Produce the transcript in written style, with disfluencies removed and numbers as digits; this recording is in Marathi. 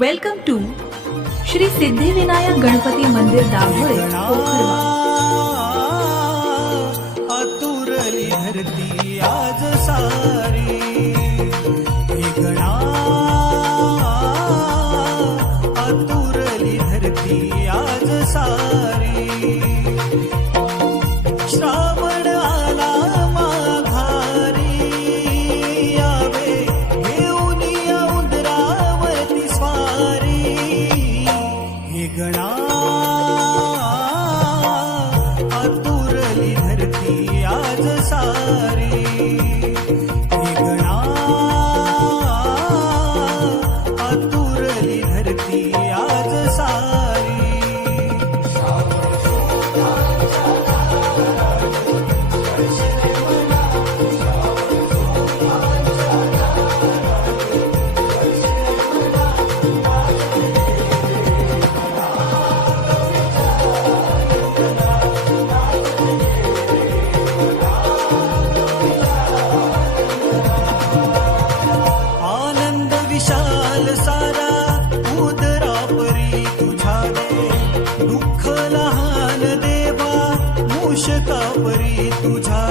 वेलकम टू श्री सिद्धिविनायक गणपती मंदिर दाभोळे पोखरवा। आतुरली धरती आज सारी हे गणा आतुरली धरती आज सारी श्रावण आला माघारी यावे घेऊन या उंदरावरती स्वारी हे गणा आतुरली धरती आज सारी हे गणा आतुरली धरती आज सारी आनंद विशाल सारा उदरापरी तुझा दे दुःख लहान देवा मूषकापरी तुझा